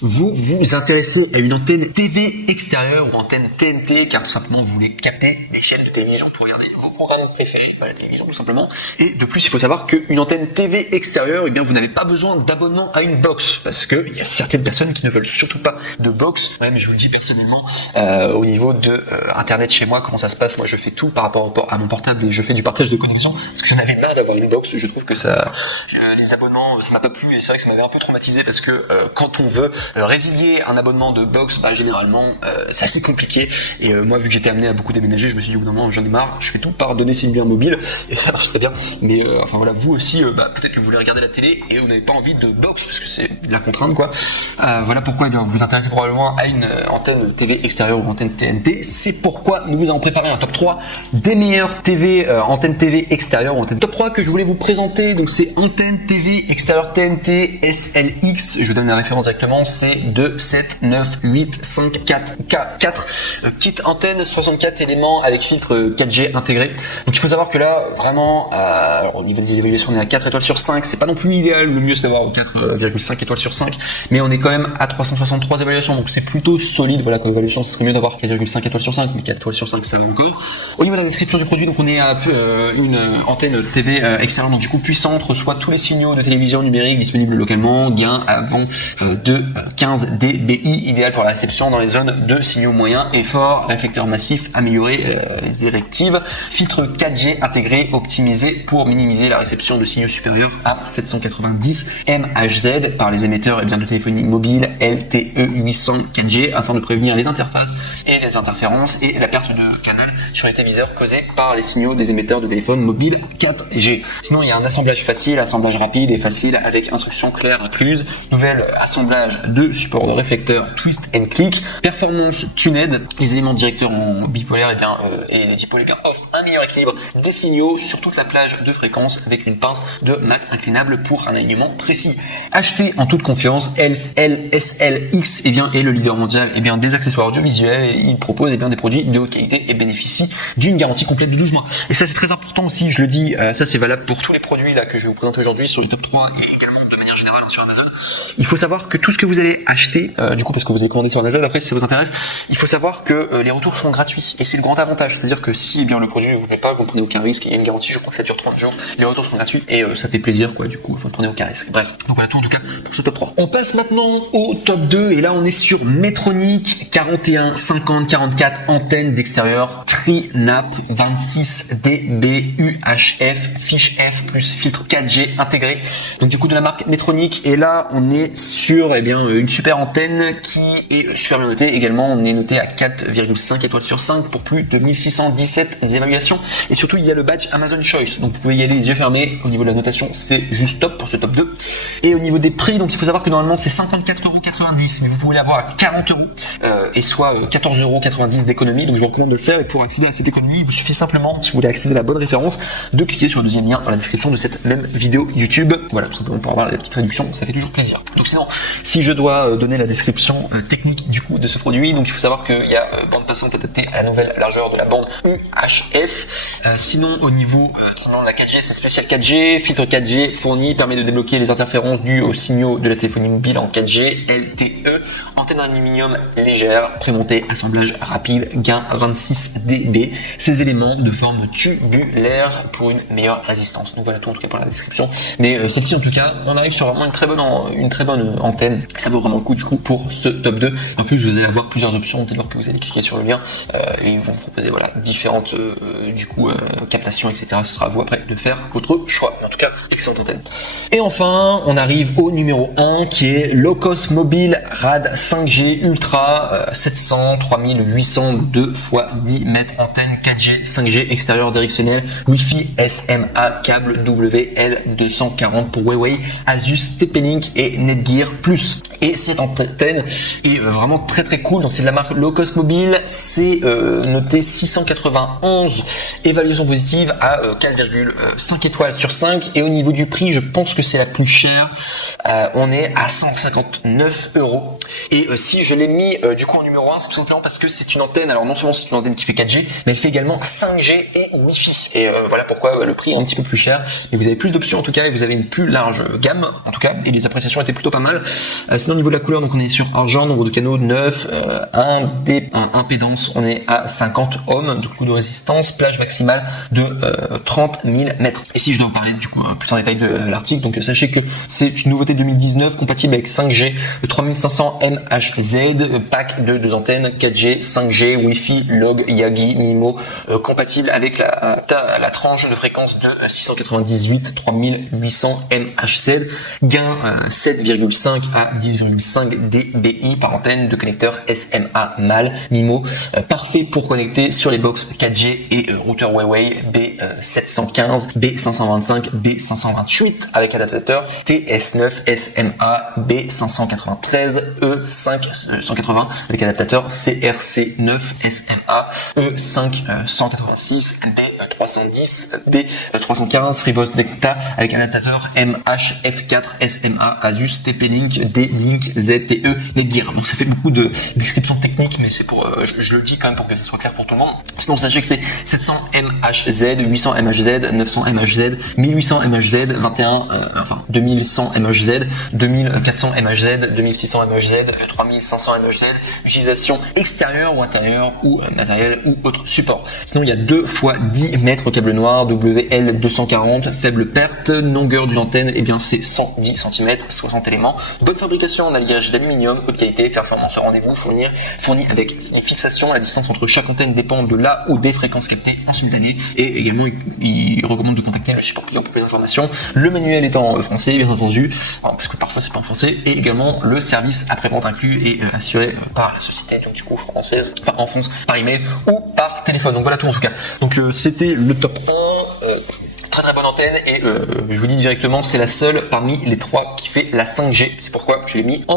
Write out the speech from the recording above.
Vous vous intéressez à une antenne TV extérieure ou antenne TNT car tout simplement vous voulez capter des chaînes de télévision pour regarder vos programmes préférés, la télévision tout simplement. Et de plus, il faut savoir qu'une antenne TV extérieure, eh bien, vous n'avez pas besoin d'abonnement à une box parce que il y a certaines personnes qui ne veulent surtout pas de box. Ouais, mais je vous le dis personnellement, au niveau de internet chez moi, comment ça se passe? Moi, je fais tout par rapport à mon portable et je fais du partage de connexion parce que j'en avais marre d'avoir une box. Je trouve que ça, les abonnements, ça m'a pas plu et c'est vrai que ça m'avait un peu traumatisé parce que quand on veut résilier un abonnement de box, bah généralement c'est assez compliqué et moi vu que j'étais amené à beaucoup déménager, je me suis dit au bout d'un moment j'en ai marre, je fais tout par donner signe bien mobile et ça marche très bien, mais enfin voilà, vous aussi peut-être que vous voulez regarder la télé et vous n'avez pas envie de box parce que c'est de la contrainte quoi. Voilà pourquoi vous vous intéressez probablement à une antenne TV extérieure ou antenne TNT. C'est pourquoi nous vous avons préparé un top 3 des meilleures TV antennes TV extérieures ou antennes. Top 3 que je voulais vous présenter, donc c'est antenne TV extérieure TNT SLX, je donne la référence directement, c'est 2, 7, 9, 8, 5, 4, K4, kit antenne 64 éléments avec filtre 4G intégré. Donc il faut savoir que là, vraiment, au niveau des évaluations, on est à 4 étoiles sur 5, c'est pas non plus l'idéal, le mieux c'est d'avoir 4,5 étoiles sur 5, mais on est quand même à 363 évaluations, donc c'est plutôt solide, voilà, comme évaluation, ce serait mieux d'avoir 4,5 étoiles sur 5, mais 4 étoiles sur 5, ça va encore. Au niveau de la description du produit, donc on est à une antenne TV extérieure, donc du coup puissante, reçoit tous les signaux de télévision numérique disponibles localement, gain avant de 15 dBi, idéal pour la réception dans les zones de signaux moyens et forts, réflecteur massif amélioré, les directives, filtre 4G intégré, optimisé pour minimiser la réception de signaux supérieurs à 790 MHz par les émetteurs et bien de téléphonie mobile LTE 800 4G afin de prévenir les interfaces et les interférences et la perte de canal sur les téléviseurs causée par les signaux des émetteurs de téléphone mobile 4G. Sinon, il y a un assemblage facile, assemblage rapide et facile avec instructions claires incluses, nouvel assemblage de support de réflecteur twist and click, performance tuned, les éléments directeurs en bipolaire et dipolaire offrent un meilleur équilibre des signaux sur toute la plage de fréquences avec une pince de mat inclinable pour un alignement précis. Acheté en toute confiance, SLX est le leader mondial des accessoires audiovisuels et il propose des produits de haute qualité et bénéficie d'une garantie complète de 12 mois. Et ça c'est très important aussi, je le dis, ça c'est valable pour tous les produits là que je vais vous présenter aujourd'hui sur les top 3 et également de manière générale sur Amazon. Il faut savoir que tout ce que vous allez acheter, du coup parce que vous avez commandé sur Amazon, après si ça vous intéresse, il faut savoir que les retours sont gratuits et c'est le grand avantage, c'est-à-dire que si le produit ne vous plaît pas, vous ne prenez aucun risque, il y a une garantie, je crois que ça dure 30 jours, les retours sont gratuits et ça fait plaisir quoi, du coup vous ne prenez aucun risque. Bref, donc voilà tout en tout cas pour ce top 3. On passe maintenant au top 2 et là on est sur Metronic 41 50 44 antenne d'extérieur Tri-NAP 26 dB UHF fiche F plus filtre 4G intégré, donc du coup de la marque Metronic, et là on est sur une super antenne qui est super bien notée également, on est noté à 4,5 étoiles sur 5 pour plus de 1617 évaluations et surtout il y a le badge Amazon Choice, donc vous pouvez y aller les yeux fermés. Au niveau de la notation c'est juste top pour ce top 2 et au niveau des prix, donc il faut savoir que normalement c'est 54,90 €, mais vous pouvez l'avoir à 40 € et soit 14,90 € d'économie, donc je vous recommande de le faire. Et pour accéder à cette économie, il vous suffit simplement, si vous voulez accéder à la bonne référence, de cliquer sur le deuxième lien dans la description de cette même vidéo YouTube. Voilà, tout simplement pour avoir la petite réduction, ça fait toujours plaisir. Donc sinon, si je dois donner la description technique du coup de ce produit, donc il faut savoir qu'il y a bande passante adaptée à la nouvelle largeur de la bande UHF. Sinon au niveau de la 4G, c'est spécial 4G, filtre 4G fourni, permet de débloquer les interférences dues aux signaux de la téléphonie mobile en 4G, LTE, antenne aluminium légère, prémontée, assemblage rapide, gain 26 dB, ces éléments de forme tubulaire pour une meilleure résistance. Donc voilà tout en tout cas pour la description, mais celle-ci en tout cas, on arrive sur vraiment une très bonne antenne, ça vaut vraiment le coup du coup pour ce top 2. En plus vous allez avoir plusieurs options dès lors que vous allez cliquer sur le lien et ils vont vous proposer différentes captations, etc. Ce sera à vous après de faire votre choix, mais en tout cas excellente antenne. Et enfin on arrive au numéro 1 qui est Low Cost Mobile Rad 5G Ultra 700 3800 2 x 10 mètres antenne 4G 5G extérieur directionnel Wi-Fi SMA câble WL240 pour Huawei, Asus, TP-Link et Netgear Plus. Et cette antenne est vraiment très très cool, donc c'est de la marque Low Cost Mobile, c'est noté 691 évaluations positives à 4,5 étoiles sur 5 et au niveau du prix je pense que c'est la plus chère, on est à 159 €. Et si je l'ai mis du coup en numéro 1, c'est tout simplement parce que c'est une antenne, alors non seulement c'est une antenne qui fait 4G, mais elle fait également 5G et Wi-Fi. Et voilà pourquoi le prix est un petit peu plus cher, mais vous avez plus d'options en tout cas et vous avez une plus large gamme en tout cas, et les appréciations étaient plutôt pas mal. Sinon, au niveau de la couleur, donc on est sur argent, nombre de canaux 9, impédance, on est à 50 ohms, du coup de résistance, plage maximale de 30 000 mètres. Et si je dois vous parler du coup plus en détail de l'article, donc sachez que c'est une nouveauté 2019 compatible avec 5G, 3500 MHz, pack de 2 antennes, 4G, 5G, Wi-Fi, log, Yagi, MIMO, compatible avec la tranche de fréquence de 698 3800 MHz, gain 7,5 à 10,5 dBi par antenne de connecteur SMA mâle MIMO, parfait pour connecter sur les box 4G et routeur Huawei B715, B525, B528 avec adaptateur TS9 SMA B593 E5 avec adaptateur CRC9 SMA E5 186 B310 B315 FreeBuds Decta avec adaptateur MHF4 SMA Asus TP-Link D-Link ZTE Netgear. Donc ça fait beaucoup de descriptions techniques, mais c'est pour je le dis quand même pour que ça soit clair pour tout le monde. Sinon sachez que c'est 700 MHz, 800 MHz, 900 MHz, 1800 MHz, 2100 MHz, 2400 MHz, 2600 MHz, 3500 MHz, utilisation extérieure ou intérieure ou matériel ou autre support. Sinon il y a 2 x 10 mètres câble noir WL240, faible perte, longueur d'une antenne, et bien c'est 110 cm, 60 éléments, bonne fabrication en alliage d'aluminium, haute qualité, performance au rendez-vous, fourni avec une fixation. La distance entre chaque antenne dépend de la ou des fréquences captées en simultané, et également il recommande de contacter le support client pour plus d'informations. Le manuel est en français bien entendu, parce que parfois c'est pas en français, et également le service après-vente inclus est assuré par la société, donc du coup française, enfin en France, par email ou par téléphone. Donc voilà tout en tout cas. Donc c'était le top 1. Très bonne antenne, et je vous dis directement, c'est la seule parmi les 3 qui fait la 5G. C'est pourquoi je l'ai mis en